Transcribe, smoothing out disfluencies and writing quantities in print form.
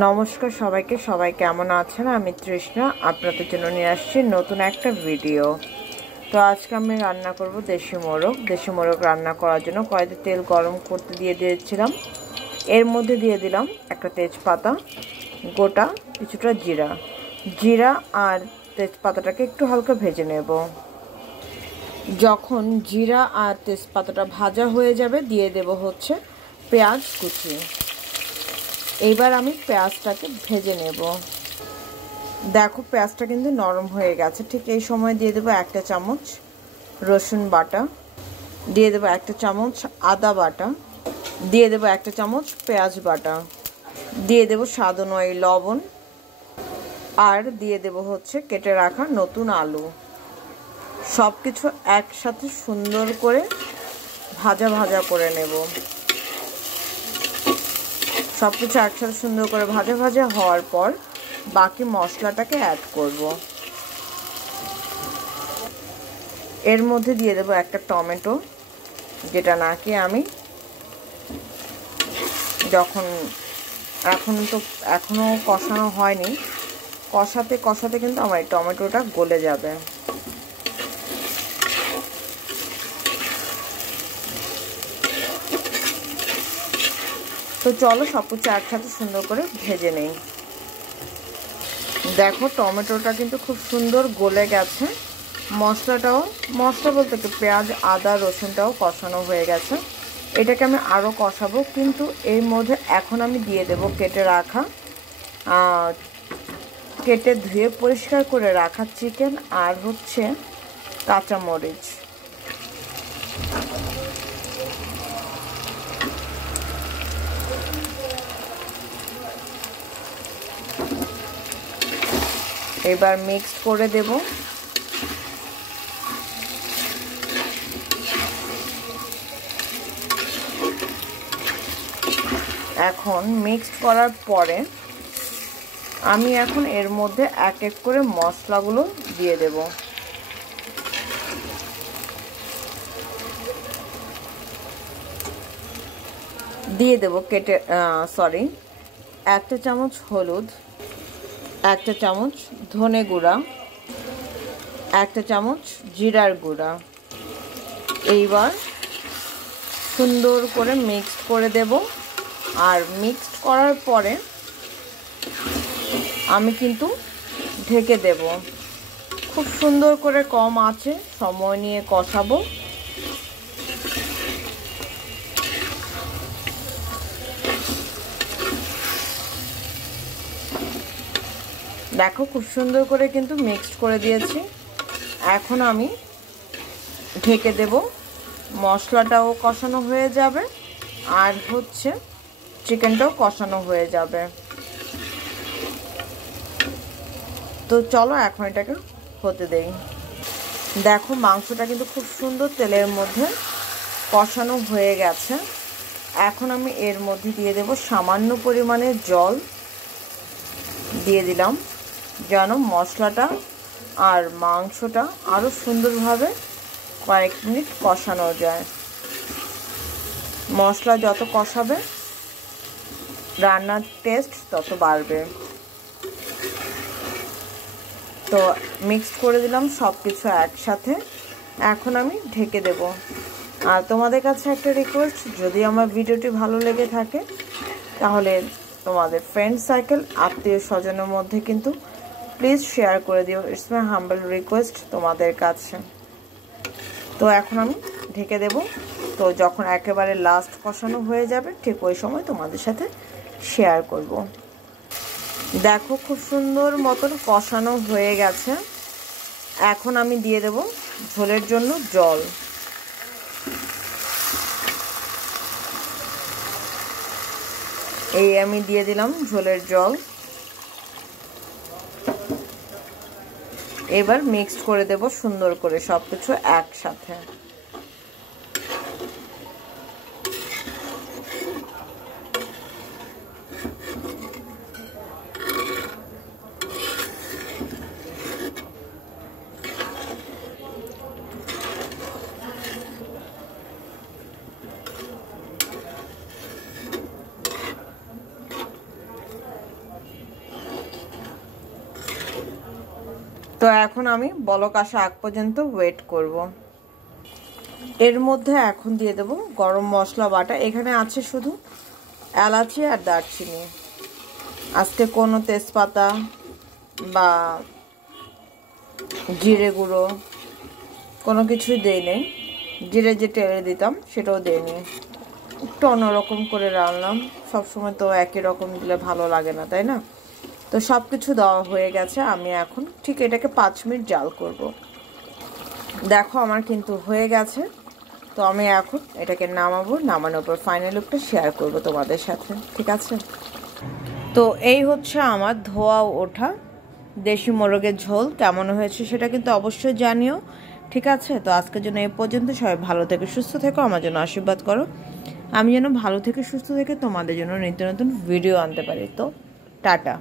নমস্কার সবাইকে, সবাই কেমন আছেন? আমি তৃষ্ণা আপনাদের জন্য নিয়ে আসছি নতুন একটা ভিডিও। তো আজকে আমি রান্না করব দেশি মোরগ। দেশি মোরগ রান্না করার জন্য কড়াইতে তেল গরম করতে দিয়ে দিয়েছিলাম। এর মধ্যে দিয়ে দিলাম একটা তেজপাতা, গোটা কিছুটা জিরা আর তেজপাতাটাকে একটু হালকা ভেজে নেব। যখন জিরা আর তেজপাতাটা ভাজা হয়ে যাবে দিয়ে দেব হচ্ছে পেঁয়াজ কুচি। এইবার আমি পেঁয়াজটাকে ভেজে নেব। দেখো পেঁয়াজটা কিন্তু নরম হয়ে গেছে। ঠিক এই সময় দিয়ে দেবো একটা চামচ রসুন বাটা, দিয়ে দেবো একটা চামচ আদা বাটা, দিয়ে দেবো একটা চামচ পেঁয়াজ বাটা, দিয়ে দেবো স্বাদ অনুযায়ী লবণ, আর দিয়ে দেবো হচ্ছে কেটে রাখা নতুন আলু। সব কিছু একসাথে সুন্দর করে ভাজা ভাজা করে নেব। সব কিছু একসাথে সুন্দর করে ভাজা ভাজা হওয়ার পর বাকি মশলাটাকে অ্যাড করব। এর মধ্যে দিয়ে দেবো একটা টমেটো, যেটা নাকি আমি এখনো কষানো হয়নি, কষাতে কষাতে কিন্তু আমার এই টমেটোটা গলে যাবে। তো চলো সব কিছু একসাথে সুন্দর করে ভেজে নেই। দেখো টমেটোটা কিন্তু খুব সুন্দর গলে গেছে। মশলা বলতে একটু পেঁয়াজ আদা রসুনটাও কষানো হয়ে গেছে। এটাকে আমি আরও কষাবো, কিন্তু এর মধ্যে এখন আমি দিয়ে দেব কেটে ধুয়ে পরিষ্কার করে রাখা চিকেন আর হচ্ছে কাঁচামরিচ। এবার মিক্সড করে দেব। এখন মিক্সড করার পরে আমি এখন এর মধ্যে এক এক করে মশলাগুলো দিয়ে দেব। দিয়ে দেব একটা চামচ হলুদ, একটা চামচ ধনে গুঁড়া, একটা চামচ জিরার গুঁড়া। এইবার সুন্দর করে মিক্সড করে দেব। আর মিক্সড করার পরে আমি কিন্তু ঢেকে দেব। খুব সুন্দর করে কম আঁচে সময় নিয়ে কষাবো। দেখো খুব সুন্দর করে কিন্তু মিক্সড করে দিয়েছি। এখন আমি ঢেকে দেব। মশলাটাও কষানো হয়ে যাবে আর হচ্ছে চিকেনটাও কষানো হয়ে যাবে। তো চলো এখন এটাকে হতে দেই। দেখো মাংসটা কিন্তু খুব সুন্দর তেলের মধ্যে কষানো হয়ে গেছে। এখন আমি এর মধ্যে দিয়ে দেব সামান্য পরিমাণে জল। দিয়ে দিলাম যেন মশলাটা আর মাংসটা আরও সুন্দরভাবে কয়েক মিনিট কষানো যায়। মশলা যত কষাবে রান্নার টেস্ট তত বাড়বে। তো মিক্সড করে দিলাম সব কিছু একসাথে। এখন আমি ঢেকে দেব। আর তোমাদের কাছে একটা রিকোয়েস্ট, যদি আমার ভিডিওটি ভালো লেগে থাকে তাহলে তোমাদের ফ্রেন্ড সার্কেল আত্মীয় স্বজনের মধ্যে কিন্তু প্লিজ শেয়ার করে দিও। ইটস মাই হাম্বল রিকোয়েস্ট তোমাদের কাছে। তো এখন আমি ঢেকে দেব। তো যখন একেবারে লাস্ট কষানো হয়ে যাবে ঠিক ওই সময় তোমাদের সাথে শেয়ার করব। দেখো খুব সুন্দর মতন কষানো হয়ে গেছে। এখন আমি দিয়ে দেব ঝোলের জন্য জল। এই আমি দিয়ে দিলাম ঝোলের জল। এবার মিক্সড করে দেব সুন্দর করে সবকিছু একসাথে। তো এখন আমি বলক আসা আগ পর্যন্ত ওয়েট করব। এর মধ্যে এখন দিয়ে দেব গরম মশলা বাটা। এখানে আছে শুধু এলাচি আর দারচিনি। আজকে কোনো তেজপাতা বা জিরে গুঁড়ো কোনো কিছুই দেই নেই। জিরে যে তেলে দিতাম সেটাও দিইনি। একটু অন্যরকম করে রান্নাম, সবসময় তো একই রকম দিলে ভালো লাগে না, তাই না? তো সব কিছু দেওয়া হয়ে গেছে। আমি এখন ঠিক এটাকে 5 মিনিট জাল করব। দেখো আমার কিন্তু হয়ে গেছে। তো আমি এখন এটাকে নামাবো, নামানোর পর ফাইনাল লুকটা শেয়ার করব তোমাদের সাথে, ঠিক আছে? তো এই হচ্ছে আমার ধোয়া ওঠা দেশি মোরগের ঝোল। কেমন হয়েছে সেটা কিন্তু অবশ্যই জানিও, ঠিক আছে? তো আজকের জন্য এই পর্যন্ত। সবাই ভালো থেকে সুস্থ থেকো, আমার জন্য আশীর্বাদ করো, আমি যেন ভালো থেকে সুস্থ থেকে তোমাদের জন্য নিত্য নতুন ভিডিও আনতে পারি। তো টাটা।